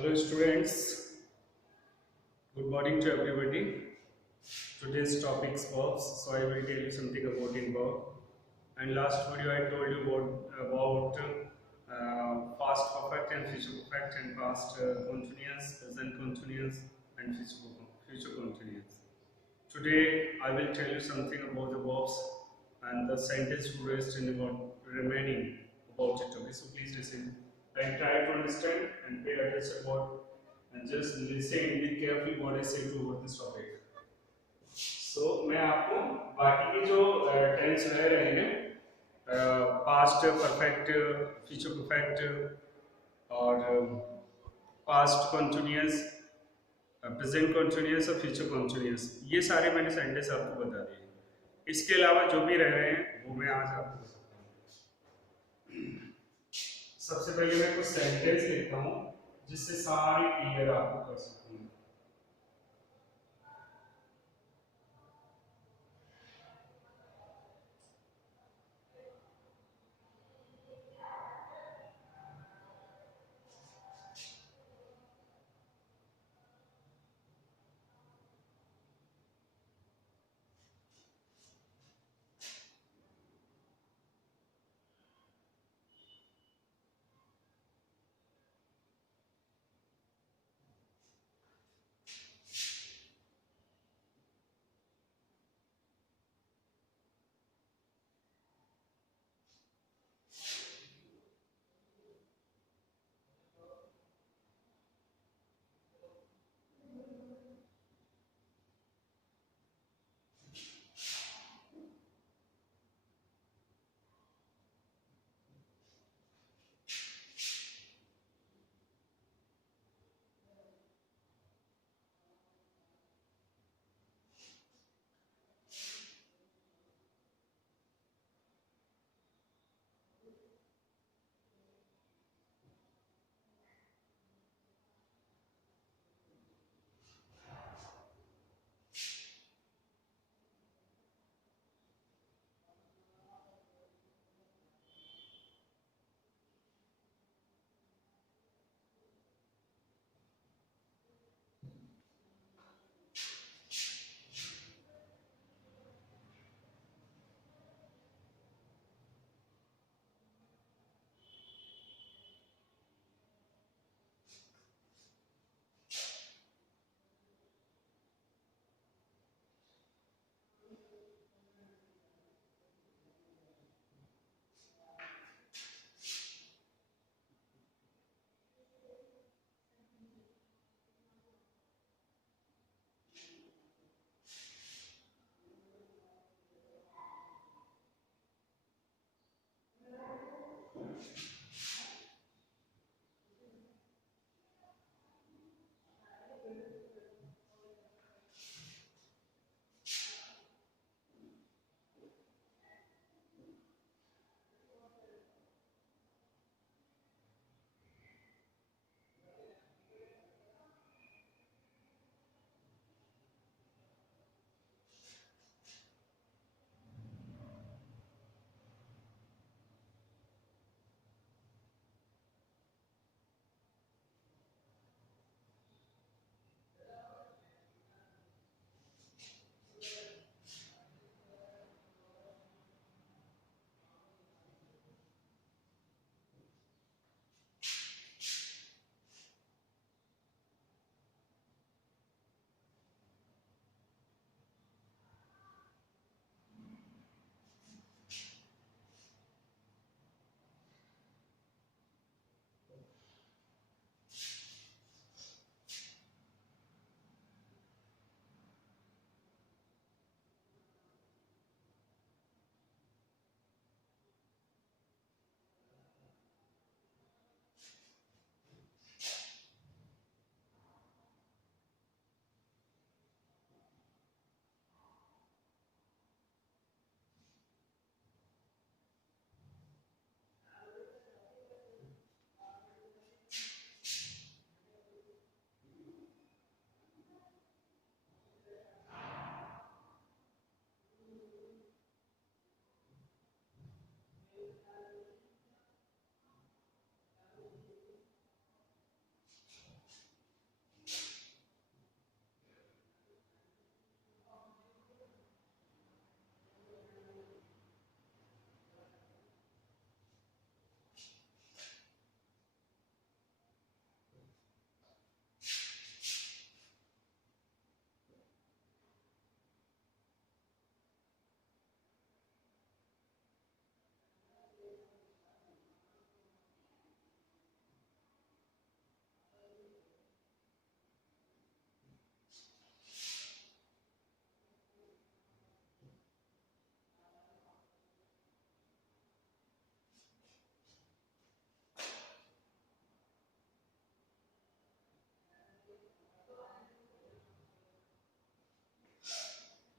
Hello students, good morning to everybody. Today's topic is verbs, so I will tell you something about in verb. And last video I told you about past perfect and future perfect and past continuous, present continuous and future continuous. Today I will tell you something about the verbs and the sentence phrase and about remaining about it. Okay, so please listen and try to understand and pay attention about and just listen and be careful what I say to about this topic. So मैं आपको बाकी के जो tense रह रहे हैं past perfect future perfect और past continuous present continuous और फ्यूचर कंटिन्यूअस ये सारे मैंने सेंटेंस आपको बता दिए। इसके अलावा जो भी रह रहे हैं वो मैं आज आपको बताता हूँ। सबसे पहले मैं कुछ सेंटेंस लिखता हूँ जिससे सारी क्लियर आपको कर सकूँ।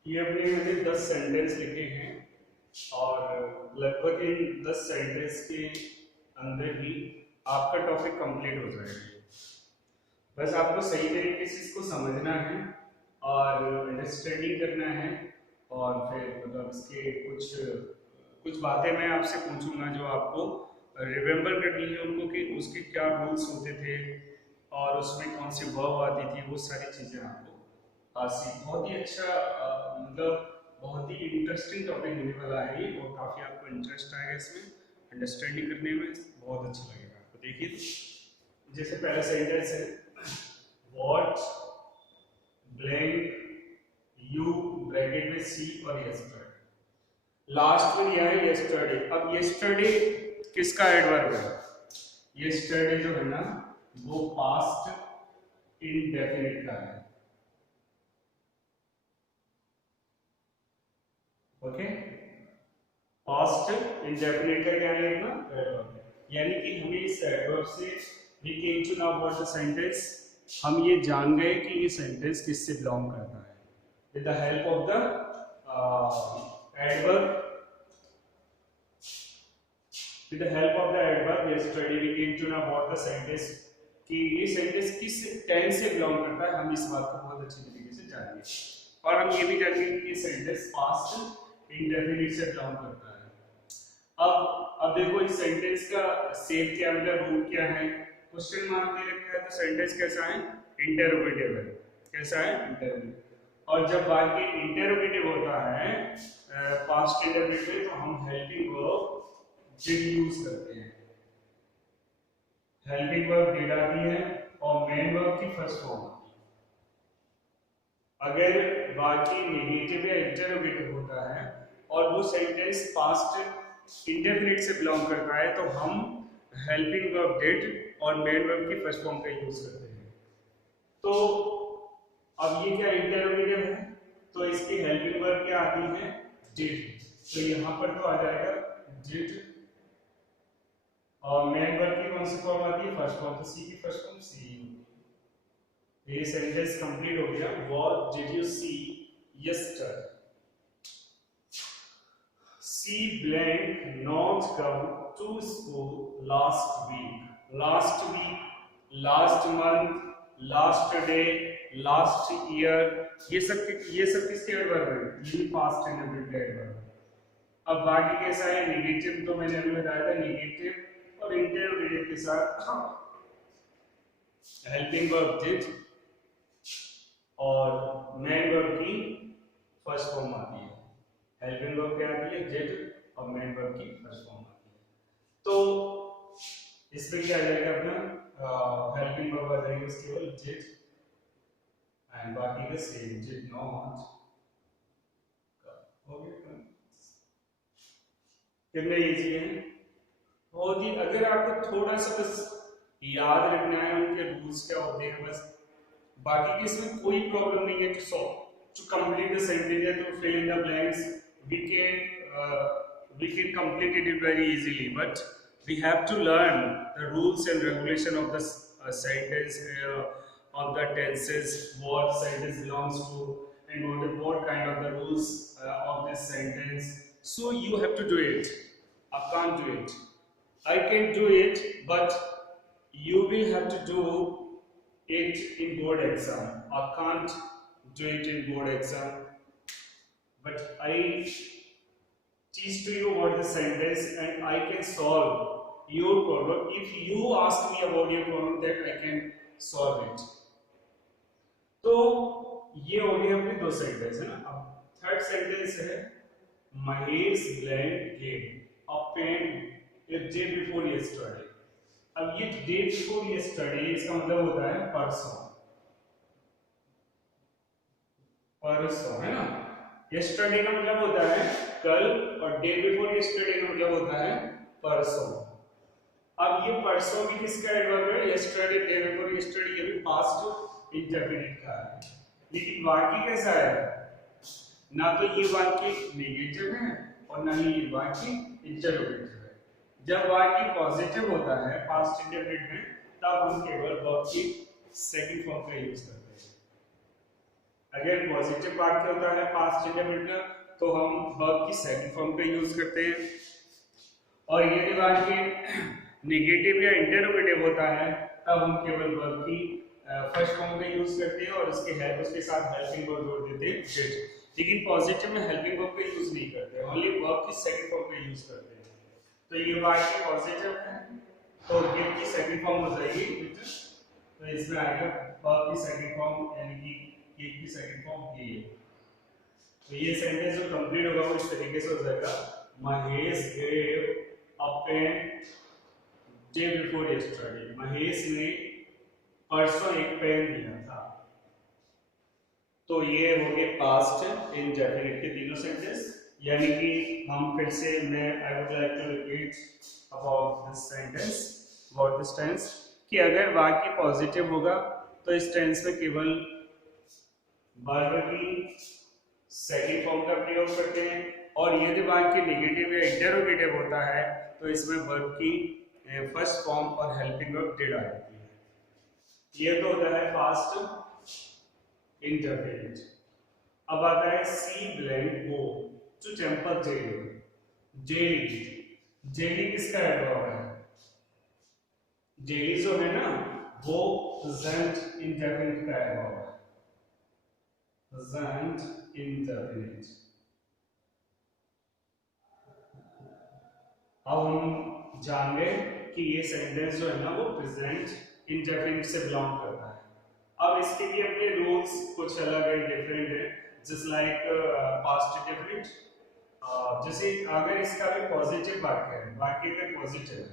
ये अपने मैंने 10 सेंटेंस लिखे हैं और लगभग इन 10 सेंटेंस के अंदर ही आपका टॉपिक कंप्लीट हो जाएगा। बस आपको सही तरीके से इसको समझना है और अंडरस्टैंडिंग करना है, और फिर मतलब इसके कुछ कुछ बातें मैं आपसे पूछूंगा जो आपको रिमेम्बर करनी है उनको, कि उसके क्या रूल्स होते थे और उसमें कौन सी वर्ब आती थी, वो सारी चीज़ें आपको बहुत ही अच्छा मतलब बहुत ही इंटरेस्टिंग टॉपिक होने वाला है ये, और काफ़ी आपको इंटरेस्ट आएगा इसमें, अंडरस्टैंडिंग करने में बहुत अच्छा लगेगा आपको। देखिए जैसे पहला सेंटेंस है, वॉट ब्लैंक यू ब्रैकेट में सी और यस्टरडे, लास्ट में दिया है यस्टरडे। अब यस्टरडे किसका एडवर्ब है? यस्टरडे जो है ना वो पास्ट इंडेफिनिट का है। ओके, पास्ट इंडेफिनिट का क्या है अपना एडवर्ब है, यानी कि हमें इस एडवर्ब से we came to know about the sentence, हम ये जान गए कि ये सेंटेंस किससे बिलोंग करता है। With the help of the adverb, with the help of the adverb yesterday we came to know about the sentence कि ये सेंटेंस किस टेंस से बिलोंग करता है, हम इस बात को बहुत अच्छी तरीके से जानेंगे। और हम ये भी जानेंगे कि ये सेंटेंस पास्ट इंडेफिनिट से बिलोंग करता है। अब देखो इस सेंटेंस का सेम क्या मतलब रूल क्या है, क्वेश्चन मार्क दे रखा है तो सेंटेंस कैसा है? इंटरोगेटिव है। कैसा है? इंटरोगेटिव। और जब बाकी इंटरोगेटिव होता है पास्ट इंडेफिनिट में, तो हम हेल्पिंग वर्ब डिड यूज करते हैं। हेल्पिंग वर्ब डिड आती है और मेन वर्ब की फर्स्ट फॉर्म आती है। अगर बाकी नेगेटिव या इंटरोगेटिव होता है और वो सेंटेंस पास्ट इंडेफिनिट से बिलोंग करता है, तो हम हेल्पिंग वर्ब डिड और मेन वर्ब की फर्स्ट फॉर्म का यूज करते हैं। तो अब ये क्या इंटरोगेटिव है, तो इसकी हेल्पिंग वर्ब क्या आती है? डिड। तो यहां पर तो आ जाएगा डिड, और मेन वर्ब की कौन सी फॉर्म आती है? First form. तो सी की फर्स्ट फॉर्म सी होगी। ये सेंटेंस कंप्लीट हो गया। What did you see yesterday? She blank not come to school last week. Last week, last month, last day, last year, ये सब किसके एडवर्ब है? ये पास्ट इंडेफिनिट का एडवर्ब है। अब बाकी कैसा है? नेगेटिव, तो मैंने अभी बताया था नेगेटिव और इंटरोगेटिव के साथ हेल्पिंग वर्ब डिड और मेन वर्ब की फर्स्ट फॉर्म आती है। हेल्पिंग वर्ब क्या आती है? डिड, और मेन वर्ब की फर्स्ट फॉर्म आती है। तो इसमें क्या आ जाएगा अपना? हेल्पिंग वर्ब आ जाएगी उसके केवल डिड, एंड बाकी का सेम, डिड नॉट। हो गया? कितने इजी है, बहुत ही। अगर आपको थोड़ा सा बस याद रखना है उनके रूल्स क्या होते हैं बस, बाकी की इसमें कोई प्रॉब्लम नहीं है। To complete the sentence, to fill in the blanks, we can complete it very easily, but we have to learn the rules and regulation of the sentence, of the tenses, what sentence belongs to, and what kind of the rules of this sentence. So you have to do it. I can't do it. I can do it, but you will have to do it in board exam. I can't do it in board exam, but I teach to you what the sentence, and I can solve your problem. If you ask me about your problem, then I can solve it. तो ये हो गए अपने दो sentence है ना। अब third sentence है, Mahesh blank gave a pen a day before yesterday। अब ये डे बिफोर yesterday इसका मतलब होता है परसों। परसों है ना। yesterday का मतलब होता है कल, और डे बिफोर yesterday का मतलब होता है परसों। अब ये परसों भी किसका एडवर्ब है? yesterday, डे बिफोर yesterday, ये भी पास्ट इंडेफिनिट का है। लेकिन वाक्य कैसा है? ना तो ये वाक्य नेगेटिव है और ना ही ये वाक्य इंटरोगेटिव है। जब वाक्य पॉजिटिव होता है पास्ट इंडेफिनिट में, तब हम केवल वर्ब की सेकंड फॉर्म का यूज करते हैं। अगर पॉजिटिव वाक्य होता है पास्ट इंडेफिनिट का तो हम वर्ब की सेकंड फॉर्म का यूज करते हैं, और यदि वाक्य नेगेटिव या इंटरोगेटिव होता है तब हम केवल वर्ब की फर्स्ट फॉर्म का यूज करते हैं और उसके साथ हेल्पिंग वर्ब जोड़ देते हैं डिड। लेकिन पॉजिटिव में हेल्पिंग वर्ब का यूज नहीं करते, ओनली वर्ब की सेकंड फॉर्म का यूज करते हैं। तो ये वाक्य पॉजिटिव है तो गिव की सेकंड फॉर्म हो जाएगी विद, तो इसमें आएगा वर्ब की सेकंड फॉर्म यानी कि गिव की सेकंड फॉर्म ये है। तो ये सेंटेंस जो कंप्लीट होगा वो इस तरीके से हो जाएगा, Mahesh gave a pen day before yesterday. Mahesh ने परसों एक पेन दिया था। तो ये हो गए पास्ट इंडेफिनिट के तीनों सेंटेंस, यानी कि हम फिर से मैं I would like to repeat about this sentence, about this tense, कि अगर वाक्य पॉजिटिव होगा तो इस टेंस में केवल वर्ब की सेकंड फॉर्म का प्रयोग करते हैं, और यदि वाक्य नेगेटिव या इंटरोगेटिव होता है तो इसमें वर्ब की फर्स्ट फॉर्म और हेल्पिंग वर्ब डिड आ जाती है। ये तो होता है पास्ट इंडेफिनिट। अब आता है she blank go to temple daily. Daily, daily किसका एडवर्ब है? जेली जो है ना वो प्रेजेंट इंडेफिनिट का एडवर्ब है, प्रेजेंट इंडेफिनिट। अब हम जान गए कि ये सेंटेंस जो है ना वो प्रेजेंट इंडेफिनिट से बिलोंग करता है। अब इसके लिए अपने रूल्स कुछ अलग है, डिफरेंट है, जस्ट लाइक पास्ट इंडेफिनिट। जैसे अगर इसका भी पॉजिटिव वाक्य है, वाक्य का पॉजिटिव है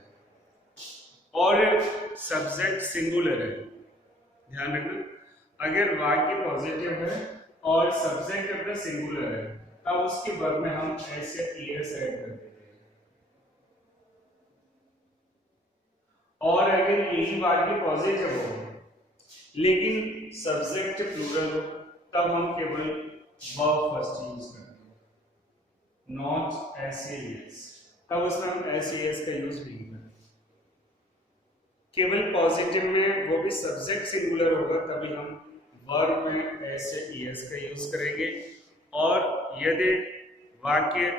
और सब्जेक्ट सिंगुलर है, ध्यान रखना, अगर वाक्य पॉजिटिव है और सब्जेक्ट अपना सिंगुलर है तब उसके वर्ब में हम ऐसे एस ऐड कर देते हैं, और अगर यही वाक्य पॉजिटिव हो लेकिन सब्जेक्ट प्लूरल हो तब हम केवल वर्ब फर्स्ट यूज करते हैं, नॉट एस, तब उसमें हम एस का यूज नहीं करते। केवल पॉजिटिव में वो भी सब्जेक्ट सिंगुलर होगा तभी हम वर्ब में एस का यूज करेंगे, और यदि वाक्य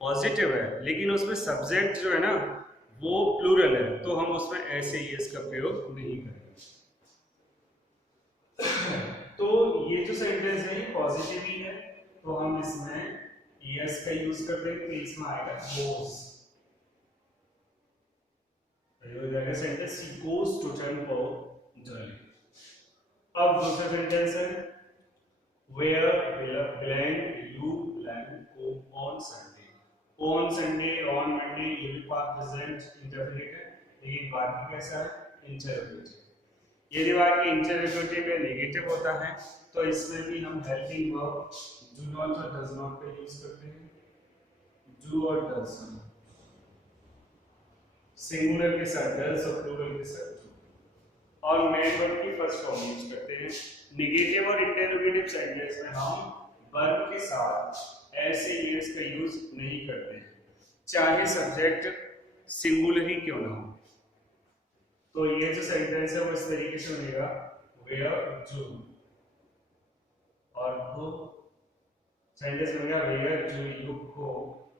पॉजिटिव है लेकिन उसमें सब्जेक्ट जो है ना वो प्लूरल है तो हम उसमें एस का प्रयोग नहीं करेंगे। तो ये जो सेंटेंस है ये पॉजिटिव ही है तो हम इसमें एस का यूज कर देंगे, तो इसमें आएगा गोस, हो जाएगा sentence he goes to temple daily. अब दूसरा सेंटेंस है where blank you blank go on Sunday. On Sunday, on Monday, ये भी पास्ट प्रेजेंट इंडेफिनिट है, लेकिन वाक्य कैसा है? इंटरोगेटिव। यदि वाक्य इंटरोगेटिव या नेगेटिव होता है तो इसमें भी हम हेल्पिंग वर्ब डू नॉट और डज नॉट का यूज करते हैं, डू और डज, सिंगुलर के साथ डज और प्लूरल के साथ डू, और मेन वर्ब की फर्स्ट फॉर्म यूज करते हैं। नेगेटिव और इंटरोगेटिव सेंटेंस में हम वर्ब के साथ ऐसे एस का यूज नहीं करते हैं, चाहे सब्जेक्ट सिंगुलर ही क्यों ना हो। तो ये जो सेंटेंस है वो इस तरीके से बनेगा वेयर डू, और गो सेंटेंस बनेगा where do you go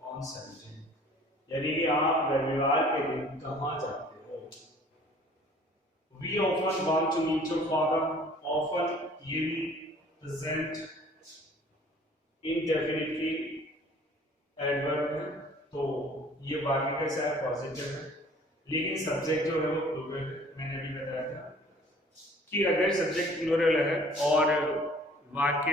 on Sunday, यानी कि आप रविवार के दिन कहां जाते हो। We often want to meet your father, often ये भी present indefinitely एडवर्ब है, तो ये वाक्य कैसा है? पॉजिटिव है, लेकिन सब्जेक्ट जो है वो प्लूरल है। मैंने भी बताया था कि अगर सब्जेक्ट प्लूरल है और वाक्य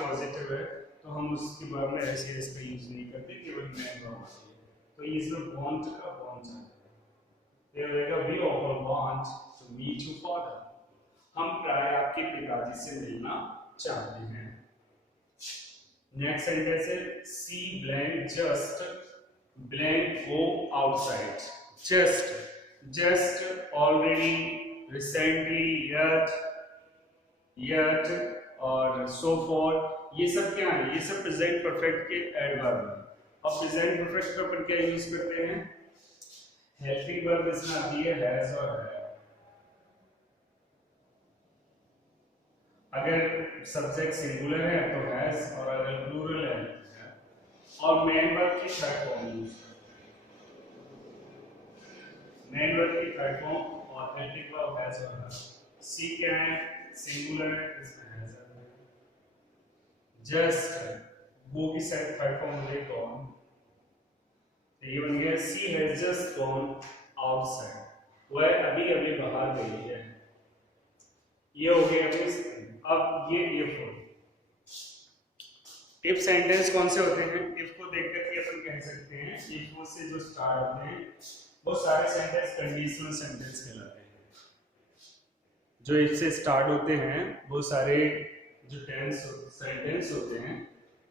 पॉजिटिव है तो हम उसके वर्ब में ऐसे इसका यूज नहीं करते, केवल मेन वर्ब होती है। तो ये इसमें वांट का वांट है, ये रहेगा we often want to meet your father, हम प्राय आपके पिताजी से मिलना चाहते हैं। नेक्स्ट सेंटेंस है she blank just blank go outside. Just already, recently, yet और so far, ये सब क्या है? ये सब प्रेजेंट परफेक्ट के एडवर्ब हैं। और प्रेजेंट परफेक्ट का अपन क्या यूज करते हैं? हेल्पिंग वर्ब इसमें आती है हैज और है। अगर सब्जेक्ट सिंगुलर है तो हैज, और अगर प्लूरल है तो है। और मेन वर्ब की थर्ड फॉर्म यूज करते हैं। मेन वर्ब की थर्ड फॉर्म और हेल्पिंग वर्ब हैज और हैव। सी क्या है? सिंगुलर है, इसमें हैज है। जस्ट है, वो की साइड थर्ड फॉर्म हो गई गॉन। तो ये बन गया सी हैज जस्ट गॉन आउटसाइड, वह अभी अभी बाहर गई है। ये हो गया अभी। अब ये इफ हो। इफ सेंटेंस कौन से होते हैं? इफ को देख करके अपन कह सकते हैं इफ से जो स्टार्ट होते हैं वो सारे सेंटेंस कंडीशनल सेंटेंस कहलाते हैं। जो इफ से स्टार्ट होते हैं वो सारे जो सेंटेंस होते हैं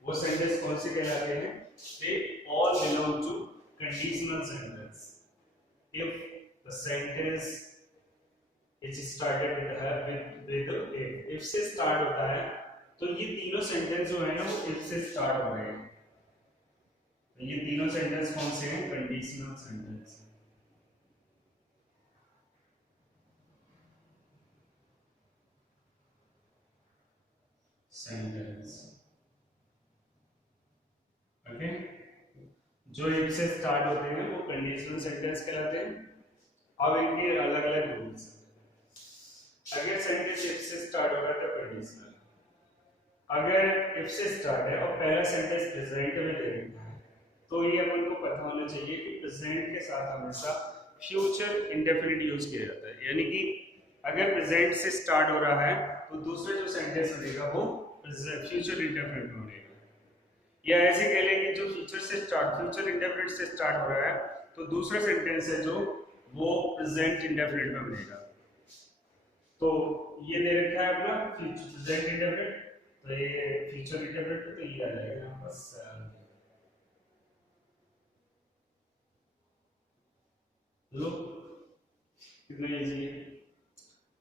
वो सेंटेंस कौन से कहलाते हैं? They all belong to conditional sentence. If the sentence is started with if से स्टार्ट होता है तो ये तीनों सेंटेंस जो है ना वो if से स्टार्ट हो रहे हैं। तो ये तीनों सेंटेंस कौन से हैं? Conditional sentence. सेंटेंस ओके, जो if से स्टार्ट होते हैं वो कंडीशनल सेंटेंस कहलाते हैं। अब इनके अलग अलग रूल्स हैं। अगर सेंटेंस if से स्टार्ट हो रहा है तो कंडीशनल। अगर if से स्टार्ट है और पहला सेंटेंस प्रेजेंट में दे रखा है तो ये अपन को पता होना चाहिए कि प्रेजेंट के साथ हमेशा फ्यूचर इंडेफिनिट यूज किया जाता है। यानी कि अगर प्रेजेंट से स्टार्ट हो रहा है तो दूसरा जो सेंटेंस बनेगा वो फ्यूचर इंडेफिनिट बनेगा। या ऐसे कह लें कि जो फ्यूचर इंडेफिनिट से स्टार्ट हो रहा है तो दूसरा सेंटेंस है जो वो प्रेजेंट इंडेफिनिट में बनेगा। तो ये दे रखा है अपना फ्यूचर प्रेजेंट इंडेफिनिट, तो ये फ्यूचर इंडेफिनिट तो ये आ जाएगा बस। लो कितना इजी है।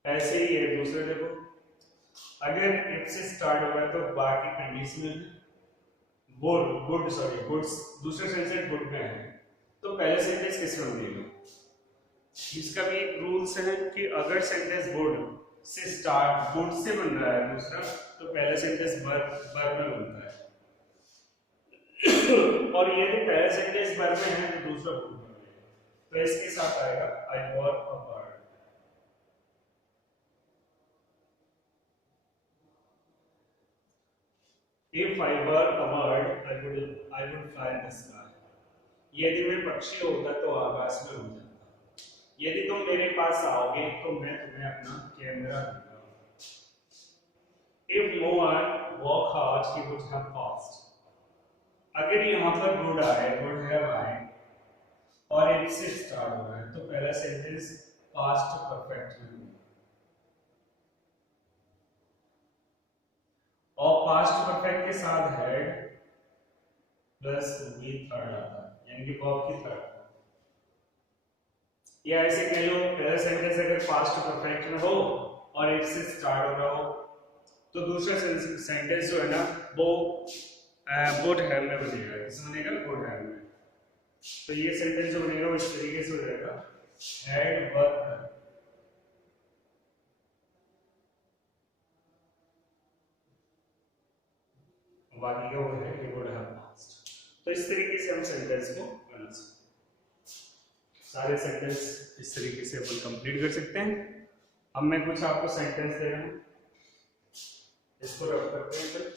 ऐसे ही है दूसरे, देखो अगर इफ से स्टार्ट हो रहा है तो बाकी कंडीशनल गुड सॉरी गुड्स दूसरे सेंटेंस गुड में है तो पहले सेंटेंस किस में बनेगा? इसका भी एक रूल्स है कि अगर सेंटेंस गुड से स्टार्ट गुड से बन रहा है दूसरा तो पहला सेंटेंस वर्ब में बनता है। और यदि पहला सेंटेंस वर्ब में है तो दूसरा गुड में बनेगा। तो इसके साथ आएगा I work a bird. If I were a bird, I would fly in the sky. यदि मैं पक्षी होता तो आकाश में उड़ जाता। यदि तुम मेरे पास आओगे तो मैं तुम्हें अपना कैमरा दूंगा। If Noah walk hard, he would have passed. अगर यहाँ पर would आए, would have आए और if से स्टार्ट हो रहा है तो पहला सेंटेंस पास्ट परफेक्ट में होगा। और पास्ट परफेक्ट के साथ हेड प्लस वी थर्ड आता है, यानी कि वर्ब की थर्ड। या ऐसे कह लो पहला सेंटेंस अगर पास्ट परफेक्ट में हो और इफ से स्टार्ट हो रहा हो तो दूसरा सेंटेंस जो है ना वो वुड हैव में बनेगा। किस बनेगा? वुड हैव में। तो ये सेंटेंस जो बनेगा वो इस तरीके से हो जाएगा हैड वर्क, बाकी का वो है कि वुड हैव पास्ट। तो इस तरीके से हम सेंटेंस को बना सकते हैं। सारे सेंटेंस इस तरीके से अपन कंप्लीट कर सकते हैं। अब मैं कुछ आपको सेंटेंस दे रहा हूं, इसको रख करते हैं फिर।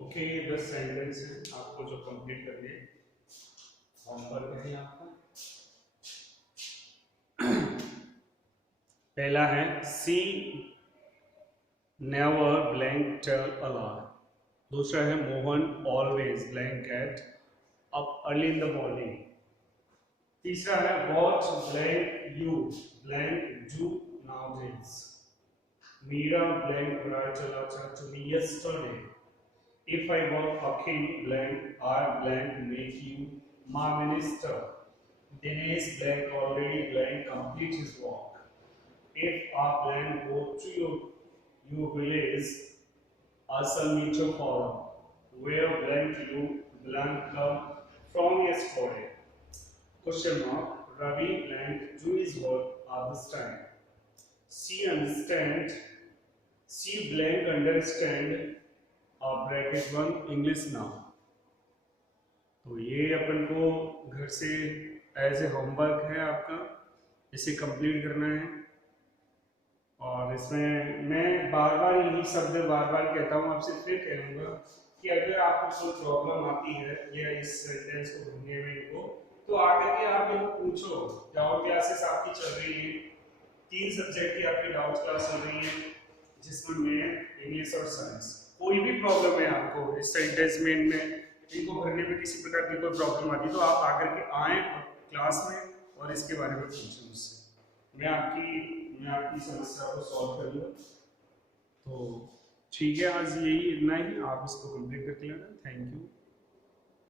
ओके, 10 सेंटेंस है आपको जो कंप्लीट करने हैं। होमवर्क है आपका। पहला है she never blank tell a lie। दूसरा है Mohan always blank get up early in the morning. तीसरा है what blank you blank do nowadays. Meera blank write a letter to me yesterday. If I were a king blank I blank make you my minister. Dinesh blank already blank complete his work. If I blank go to your village, I shall meet your forum. Where blank you blank come from yesterday. Question mark. Ravi blank do his work at this time. She understand. She blank understand. Bracket 1 English now. तो ये अपन को घर से as a homework है आपका, इसे complete करना है। और इसमें मैं बार बार यही शब्द बार बार कहता हूँ, आपसे फिर कहूँगा कि अगर आपको कोई प्रॉब्लम आती है या इस सेंटेंस को ढूंढने में इनको, तो आकर के आप इनको पूछो। डाउट क्लासेस आपकी चल रही है, 3 सब्जेक्ट की आपकी डाउट क्लास चल रही है, जिसमें मैथ, इंग्लिश और साइंस। कोई भी प्रॉब्लम है आपको इस सेंटेंस में, इनमें इनको भरने में किसी प्रकार की कोई प्रॉब्लम आती है, तो आप आकर के आएँ और क्लास में और इसके बारे में पूछें मुझसे। मैं आपकी समस्या को सॉल्व कर लूँ। तो ठीक है, आज यही इतना ही, आप इसको कंप्लीट करके लेना। Thank you.